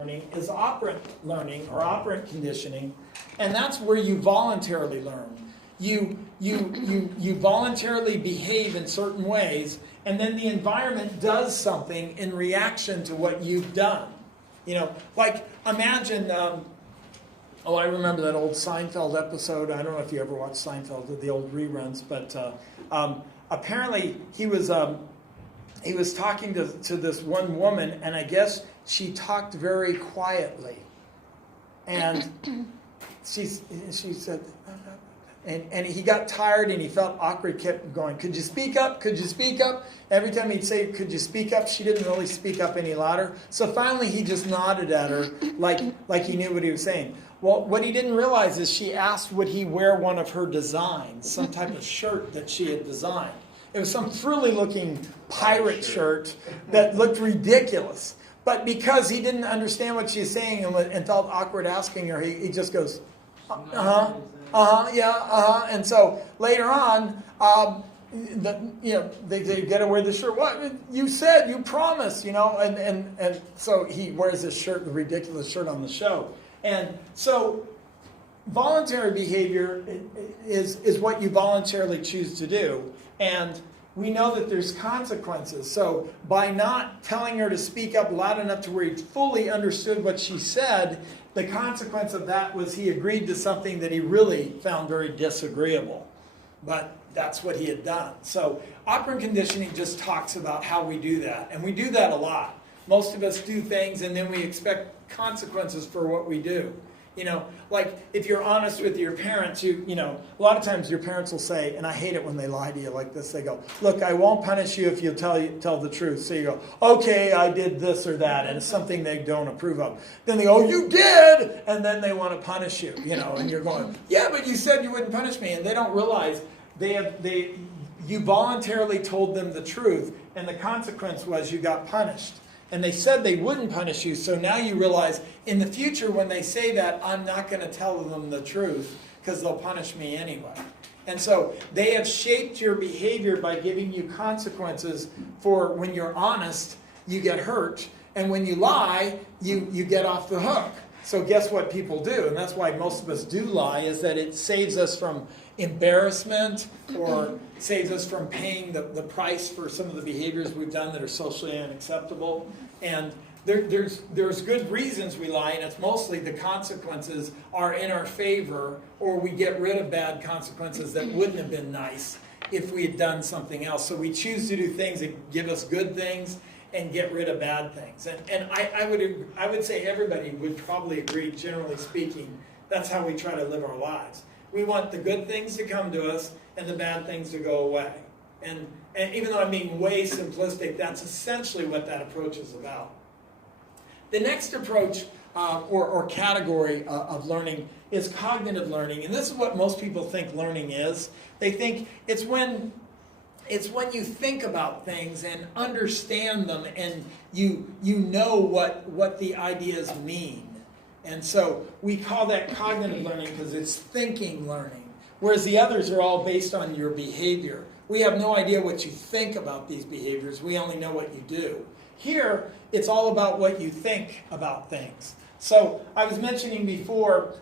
learning is operant learning or operant conditioning, and that's where you voluntarily learn. You voluntarily behave in certain ways, and then the environment does something in reaction to what you've done. You know, like imagine, I remember that old Seinfeld episode. I don't know if you ever watched Seinfeld, the old reruns, but apparently he was talking to this one woman, and I guess she talked very quietly, and she said, and he got tired and he felt awkward, kept going, could you speak up? Could you speak up? Every time he'd say, could you speak up? She didn't really speak up any louder. So finally he just nodded at her like he knew what he was saying. Well, what he didn't realize is she asked would he wear one of her designs, some type of shirt that she had designed. It was some frilly looking pirate shirt that looked ridiculous. But because he didn't understand what she was saying and felt awkward asking her, he just goes, and so later on, they get to wear the shirt. What you said, you promised, and so he wears this shirt, the ridiculous shirt on the show. And so voluntary behavior is what you voluntarily choose to do, and we know that there's consequences. So by not telling her to speak up loud enough to where he fully understood what she said, the consequence of that was he agreed to something that he really found very disagreeable. But that's what he had done. So operant conditioning just talks about how we do that. And we do that a lot. Most of us do things and then we expect consequences for what we do. Like if you're honest with your parents, a lot of times your parents will say, and I hate it when they lie to you like this, they go, look, I won't punish you if you'll tell the truth. So you go, okay, I did this or that, and it's something they don't approve of. Then they go, you did! And then they want to punish you, and you're going, yeah, but you said you wouldn't punish me. And they don't realize you voluntarily told them the truth, and the consequence was you got punished. And they said they wouldn't punish you, so now you realize in the future when they say that, I'm not going to tell them the truth because they'll punish me anyway. And so they have shaped your behavior by giving you consequences for when you're honest, you get hurt, and when you lie, you get off the hook. So guess what people do, and that's why most of us do lie, is that it saves us from embarrassment or saves us from paying the price for some of the behaviors we've done that are socially unacceptable. And there's good reasons we lie, and it's mostly the consequences are in our favor, or we get rid of bad consequences that wouldn't have been nice if we had done something else. So we choose to do things that give us good things and get rid of bad things. And I would say everybody would probably agree, generally speaking, that's how we try to live our lives. We want the good things to come to us and the bad things to go away. And even though I'm being way simplistic, that's essentially what that approach is about. The next approach or category of learning is cognitive learning. And this is what most people think learning is. They think it's when you think about things and understand them and you know what the ideas mean. And so we call that cognitive learning because it's thinking learning, whereas the others are all based on your behavior. We have no idea what you think about these behaviors. We only know what you do. Here, it's all about what you think about things. So I was mentioning before,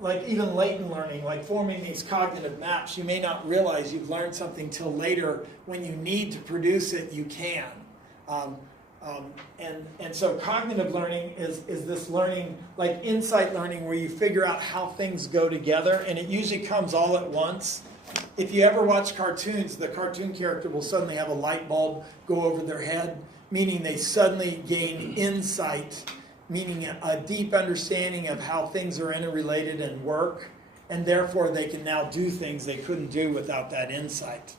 like even latent learning, like forming these cognitive maps, you may not realize you've learned something till later. When you need to produce it, you can. And so cognitive learning is this learning, like insight learning, where you figure out how things go together, and it usually comes all at once. If you ever watch cartoons, the cartoon character will suddenly have a light bulb go over their head, meaning they suddenly gain insight, meaning a deep understanding of how things are interrelated and work, and therefore they can now do things they couldn't do without that insight.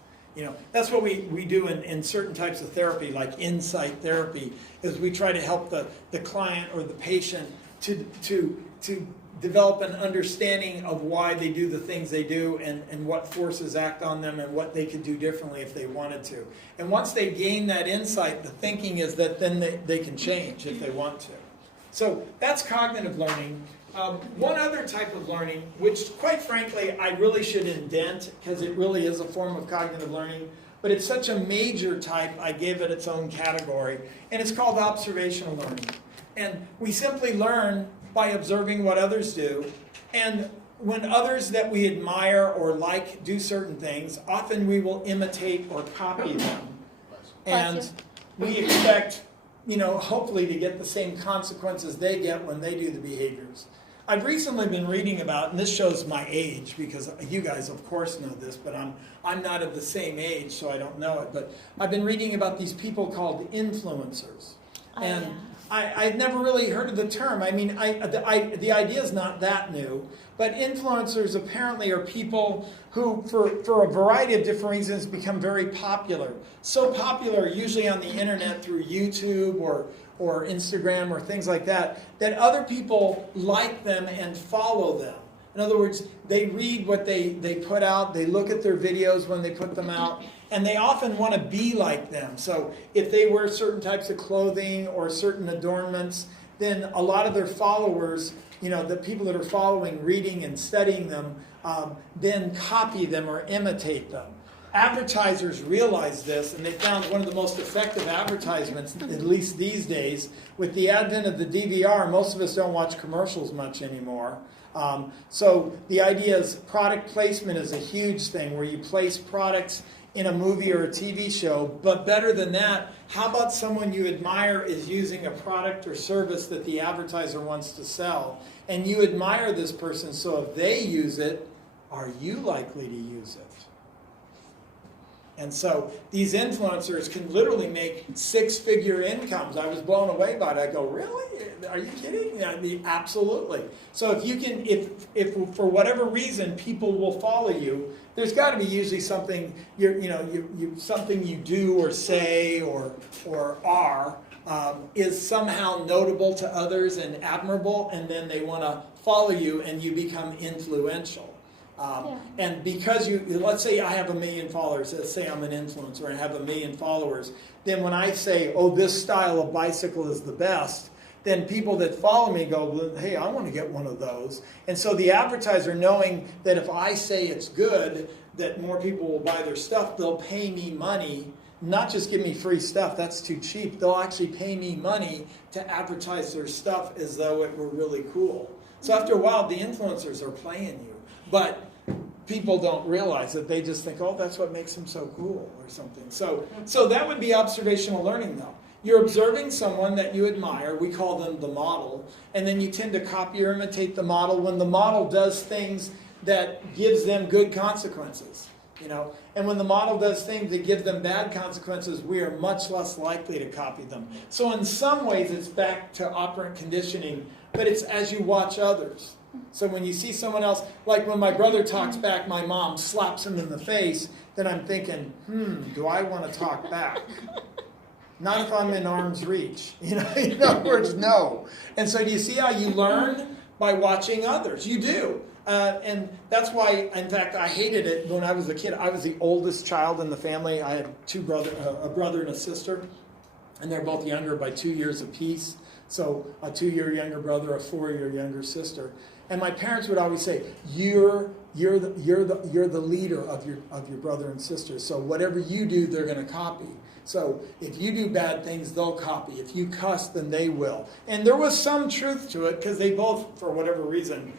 That's what we do in certain types of therapy, like insight therapy, is we try to help the client or the patient to develop an understanding of why they do the things they do and what forces act on them and what they could do differently if they wanted to. And once they gain that insight, the thinking is that then they can change if they want to. So that's cognitive learning. One other type of learning, which quite frankly I really should indent because it really is a form of cognitive learning, but it's such a major type, I gave it its own category, and it's called observational learning. And we simply learn by observing what others do, and when others that we admire or like do certain things, often we will imitate or copy them. And we expect, hopefully to get the same consequences they get when they do the behaviors. I've recently been reading about, and this shows my age, because you guys of course know this, but I'm not of the same age, so I don't know it. But I've been reading about these people called influencers. And I've never really heard of the term. I mean, the idea is not that new, but influencers apparently are people who, for a variety of different reasons, become very popular. So popular, usually on the internet through YouTube or Instagram or things like that, that other people like them and follow them. In other words, they read what they put out, they look at their videos when they put them out, and they often want to be like them. So if they wear certain types of clothing or certain adornments, then a lot of their followers, the people that are following, reading and studying them, then copy them or imitate them. Advertisers realize this, and they found one of the most effective advertisements, at least these days, with the advent of the DVR. Most of us don't watch commercials much anymore. So the idea is product placement is a huge thing, where you place products in a movie or a TV show. But better than that, how about someone you admire is using a product or service that the advertiser wants to sell, and you admire this person, so if they use it, are you likely to use it? And so these influencers can literally make six-figure incomes. I was blown away by it. I go, really? Are you kidding? I mean, absolutely. So if you can, if for whatever reason people will follow you, there's got to be usually something something you do or say or are is somehow notable to others and admirable, and then they want to follow you, and you become influential. And because let's say I have 1 million followers, let's say I'm an influencer and I have 1 million followers, then when I say, oh, this style of bicycle is the best, then people that follow me go, well, hey, I want to get one of those. And so the advertiser, knowing that if I say it's good, that more people will buy their stuff, they'll pay me money, not just give me free stuff, that's too cheap. They'll actually pay me money to advertise their stuff as though it were really cool. So after a while, the influencers are playing you. But people don't realize that. They just think, oh, that's what makes them so cool or something. So that would be observational learning, though. You're observing someone that you admire. We call them the model. And then you tend to copy or imitate the model when the model does things that gives them good consequences. And when the model does things that give them bad consequences, we are much less likely to copy them. So in some ways, it's back to operant conditioning, but it's as you watch others. So when you see someone else, like when my brother talks back, my mom slaps him in the face, then I'm thinking, do I want to talk back? Not if I'm in arm's reach. In other words, no. And so do you see how you learn? By watching others. You do. And that's why, in fact, I hated it when I was a kid. I was the oldest child in the family. I had a brother and a sister, and they're both younger by 2 years apiece. So a 2-year younger brother, a 4-year younger sister. And my parents would always say, you're the leader of your brother and sister. So whatever you do, they're going to copy. So if you do bad things, they'll copy. If you cuss, then they will. And there was some truth to it, because they both, for whatever reason,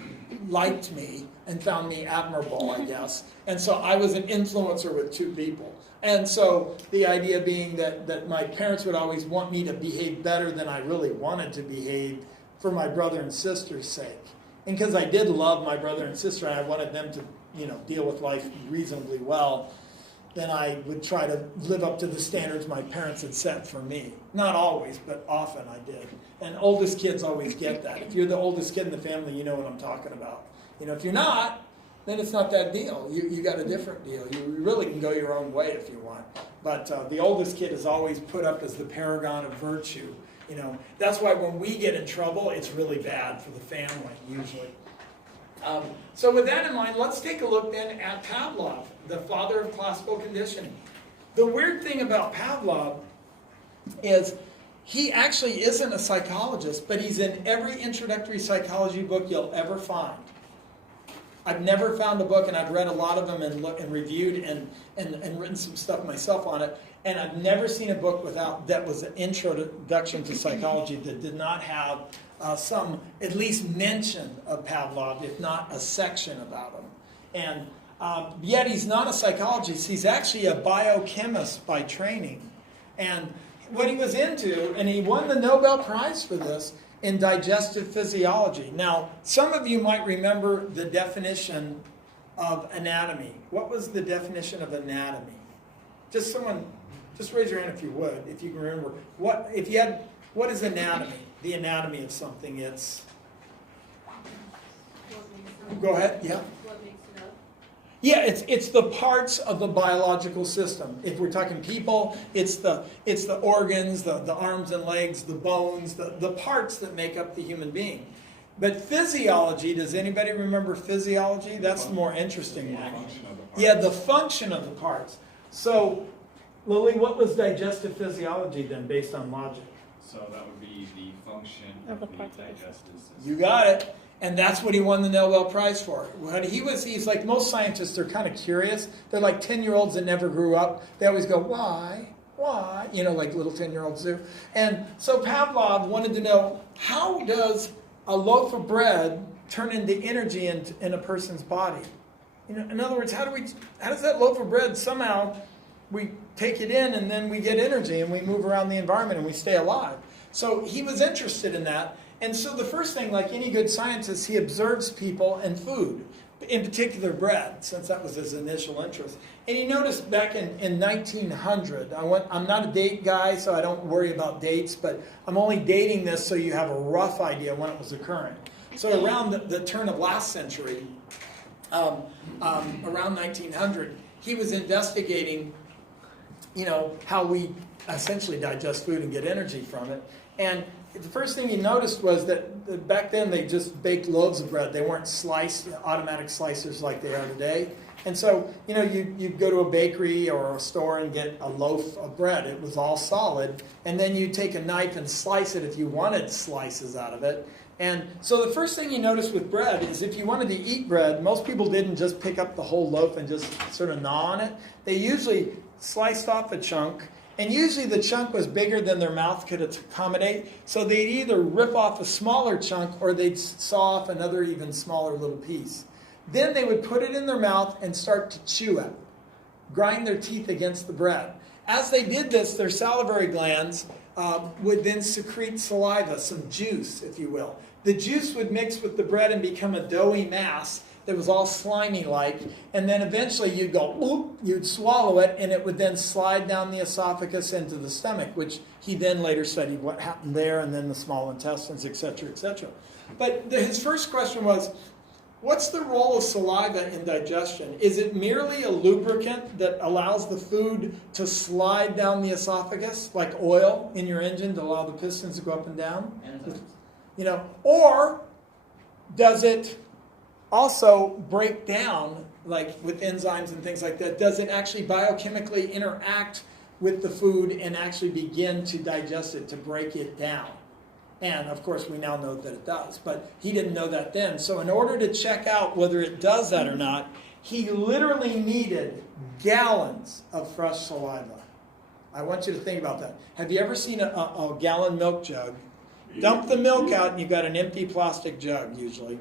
liked me and found me admirable, I guess. And so I was an influencer with two people. And so the idea being that my parents would always want me to behave better than I really wanted to behave for my brother and sister's sake. And because I did love my brother and sister, and I wanted them to, deal with life reasonably well, then I would try to live up to the standards my parents had set for me. Not always, but often I did. And oldest kids always get that. If you're the oldest kid in the family, you know what I'm talking about. If you're not, then it's not that deal. You got a different deal. You really can go your own way if you want. But the oldest kid is always put up as the paragon of virtue. That's why when we get in trouble, it's really bad for the family, usually. So with that in mind, let's take a look then at Pavlov, the father of classical conditioning. The weird thing about Pavlov is he actually isn't a psychologist, but he's in every introductory psychology book you'll ever find. I've never found a book, and I've read a lot of them and reviewed and written some stuff myself on it, and I've never seen a book that was an introduction to psychology that did not have some, at least mention of Pavlov, if not a section about him. And yet he's not a psychologist, he's actually a biochemist by training. And what he was into, and he won the Nobel Prize for this, in digestive physiology. Now, some of you might remember the definition of anatomy. What was the definition of anatomy? Just raise your hand if you would, if you can remember. What is anatomy? The anatomy of something. It's. Go ahead. Yeah. What makes it up? Yeah, it's the parts of the biological system. If we're talking people, it's the organs, the arms and legs, the bones, the parts that make up the human being. But physiology, does anybody remember physiology? That's the more interesting one. Yeah, the function of the parts. So, Lily, what was digestive physiology then, based on logic? So that would be the function of the digestive system. You got it. And that's what he won the Nobel Prize for. He's like most scientists, they're kind of curious. They're like 10-year-olds that never grew up. They always go, why? Why? You know, like little 10-year-olds do. And so Pavlov wanted to know, how does a loaf of bread turn into energy in a person's body? You know, in other words, how does that loaf of bread somehow, we take it in and then we get energy and we move around the environment and we stay alive? So he was interested in that. And so the first thing, like any good scientist, he observes people and food, in particular bread, since that was his initial interest. And he noticed back in 1900, I'm not a date guy, so I don't worry about dates, but I'm only dating this so you have a rough idea when it was occurring. So around the turn of last century, around 1900, he was investigating, how we essentially digest food and get energy from it. And the first thing he noticed was that back then they just baked loaves of bread. They weren't sliced, automatic slicers like they are today. And so, you'd go to a bakery or a store and get a loaf of bread. It was all solid. And then you'd take a knife and slice it if you wanted slices out of it. And so the first thing you notice with bread is if you wanted to eat bread, most people didn't just pick up the whole loaf and just sort of gnaw on it. They usually sliced off a chunk. And usually the chunk was bigger than their mouth could accommodate. So they'd either rip off a smaller chunk or they'd saw off another even smaller little piece. Then they would put it in their mouth and start to chew it, grind their teeth against the bread. As they did this, their salivary glands would then secrete saliva, some juice, if you will. The juice would mix with the bread and become a doughy mass that was all slimy-like, and then eventually you'd go, whoop, you'd swallow it, and it would then slide down the esophagus into the stomach, which he then later studied what happened there, and then the small intestines, etc., etc. But his first question was, what's the role of saliva in digestion? Is it merely a lubricant that allows the food to slide down the esophagus, like oil in your engine to allow the pistons to go up and down? Or does it also break down, like with enzymes and things like that? Does it actually biochemically interact with the food and actually begin to digest it, to break it down? And of course we now know that it does, but he didn't know that then. So in order to check out whether it does that or not, he literally needed gallons of fresh saliva. I want you to think about that. Have you ever seen a gallon milk jug? Dump the milk out and you've got an empty plastic jug usually.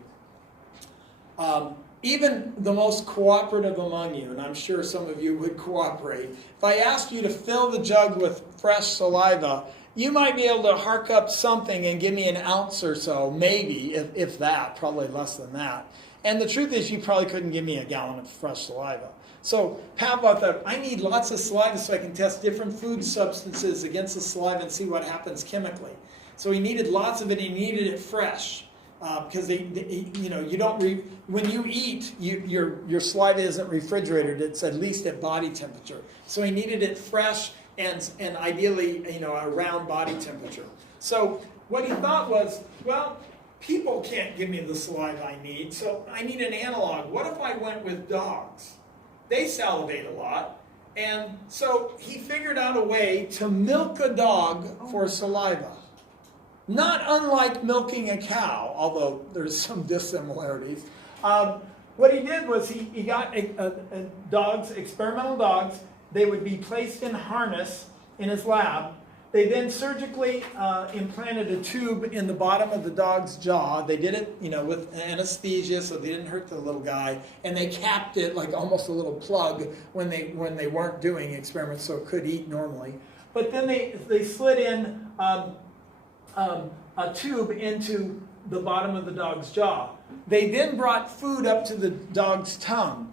Even the most cooperative among you, and I'm sure some of you would cooperate, if I asked you to fill the jug with fresh saliva, you might be able to hark up something and give me an ounce or so, maybe, if that, probably less than that. And the truth is, you probably couldn't give me a gallon of fresh saliva. So Pavlov thought, I need lots of saliva so I can test different food substances against the saliva and see what happens chemically. So he needed lots of it, he needed it fresh. Because you don't when you eat, your saliva isn't refrigerated. It's at least at body temperature. So he needed it fresh and ideally around body temperature. So what he thought was, well, people can't give me the saliva I need, so I need an analog. What if I went with dogs? They salivate a lot, and so he figured out a way to milk a dog for saliva. Not unlike milking a cow, although there's some dissimilarities. what he did was he got dogs, experimental dogs. They would be placed in harness in his lab. They then surgically implanted a tube in the bottom of the dog's jaw. They did it, with anesthesia, so they didn't hurt the little guy. And they capped it like almost a little plug when they weren't doing experiments, so it could eat normally. But then they slid in a tube into the bottom of the dog's jaw. They then brought food up to the dog's tongue.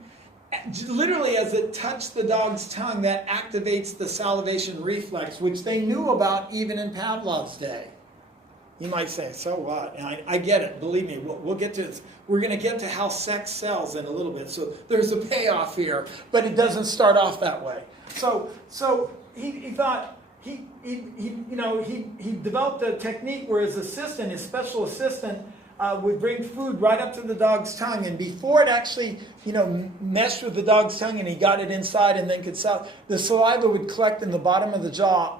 Literally, as it touched the dog's tongue, that activates the salivation reflex, which they knew about even in Pavlov's day. You might say, so what? And I get it. Believe me, we'll get to this. We're going to get to how sex sells in a little bit. So there's a payoff here, but it doesn't start off that way. So he thought he developed a technique where his special assistant, would bring food right up to the dog's tongue, and before it actually, meshed with the dog's tongue and he got it inside and then could sell, the saliva would collect in the bottom of the jaw,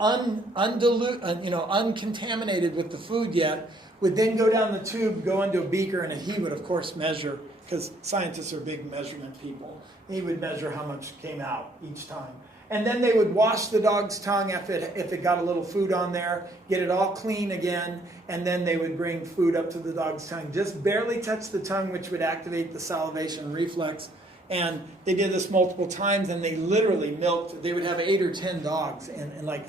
uncontaminated with the food yet, would then go down the tube, go into a beaker, and he would, of course, measure, because scientists are big measurement people. He would measure how much came out each time. And then they would wash the dog's tongue if it got a little food on there, get it all clean again, and then they would bring food up to the dog's tongue. Just barely touch the tongue, which would activate the salivation reflex. And they did this multiple times, and they literally milked. They would have 8 or 10 dogs in like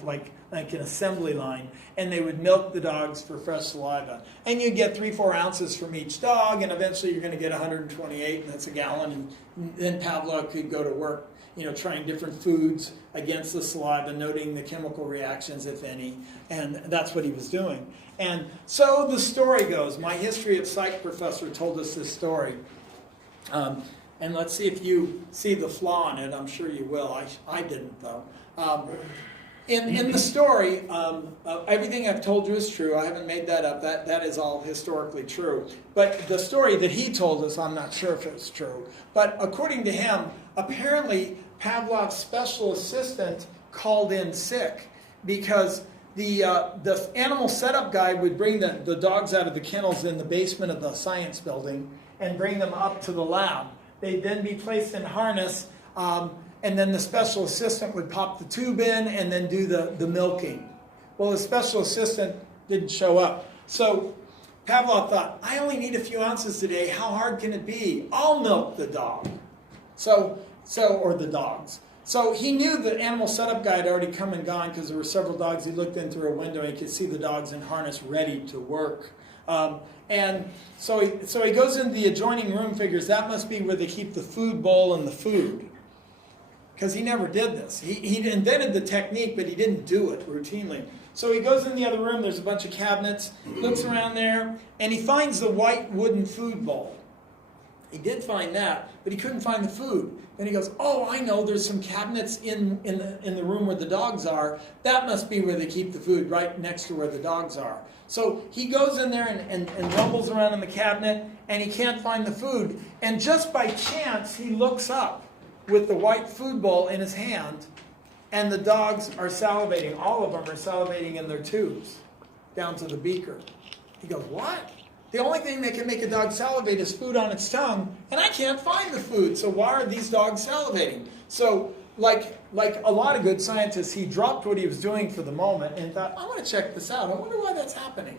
an assembly line, and they would milk the dogs for fresh saliva. And you'd get 3-4 ounces from each dog, and eventually you're going to get 128, and that's a gallon. And then Pavlov could go to work, trying different foods against the saliva, noting the chemical reactions, if any, and that's what he was doing. And so the story goes. My history of psych professor told us this story. And let's see if you see the flaw in it. I'm sure you will. I didn't, though. In the story, everything I've told you is true. I haven't made that up. That is all historically true. But the story that he told us, I'm not sure if it's true. But according to him, apparently Pavlov's special assistant called in sick because the animal setup guy would bring the dogs out of the kennels in the basement of the science building and bring them up to the lab. They'd then be placed in harness, and then the special assistant would pop the tube in and then do the milking. Well, the special assistant didn't show up. So Pavlov thought, I only need a few ounces today. How hard can it be? I'll milk the dog. Or the dogs. So he knew the animal setup guy had already come and gone because there were several dogs. He looked in through a window and he could see the dogs in harness ready to work. And so he goes into the adjoining room, figures that must be where they keep the food bowl and the food. Because he never did this. He invented the technique, but he didn't do it routinely. So he goes in the other room, there's a bunch of cabinets, looks around there, and he finds the white wooden food bowl. He did find that, but he couldn't find the food. Then he goes, oh, I know, there's some cabinets in the room where the dogs are. That must be where they keep the food, right next to where the dogs are. So he goes in there and rumbles around in the cabinet, and he can't find the food. And just by chance, he looks up with the white food bowl in his hand, and the dogs are salivating. All of them are salivating in their tubes down to the beaker. He goes, what? The only thing that can make a dog salivate is food on its tongue, and I can't find the food, so why are these dogs salivating? So, like a lot of good scientists, he dropped what he was doing for the moment and thought, I want to check this out. I wonder why that's happening.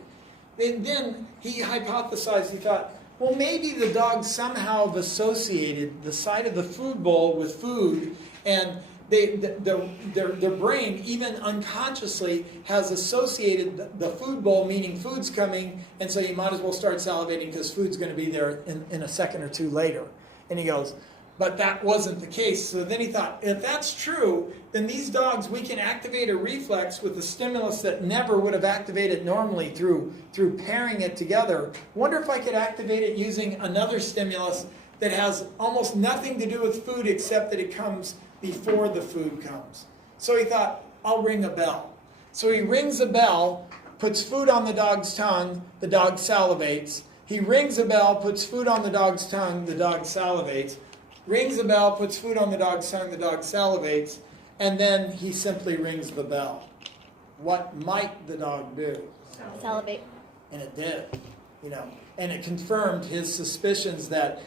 And then he hypothesized, he thought, well, maybe the dogs somehow have associated the sight of the food bowl with food, and their brain, even unconsciously, has associated the food bowl, meaning food's coming, and so you might as well start salivating because food's going to be there in a second or two later. And he goes, but that wasn't the case. So then he thought, if that's true, then these dogs, we can activate a reflex with a stimulus that never would have activated normally through pairing it together. Wonder if I could activate it using another stimulus that has almost nothing to do with food except that it comes before the food comes. So he thought, I'll ring a bell. So he rings a bell, puts food on the dog's tongue, the dog salivates. He rings a bell, puts food on the dog's tongue, the dog salivates. Rings a bell, puts food on the dog's tongue, the dog salivates. And then he simply rings the bell. What might the dog do? Salivate. And it did. you know, and it confirmed his suspicions that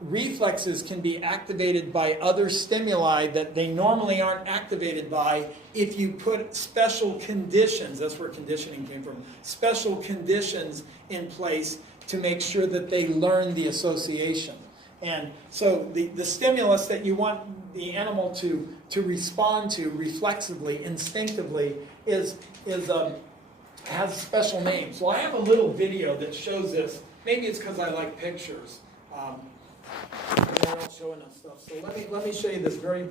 reflexes can be activated by other stimuli that they normally aren't activated by if you put special conditions, that's where conditioning came from, special conditions in place to make sure that they learn the association. And so the stimulus that you want the animal to respond to reflexively, instinctively, has special names. Well, I have a little video that shows this. Maybe it's because I like pictures. They don't show enough stuff. So let me show you this very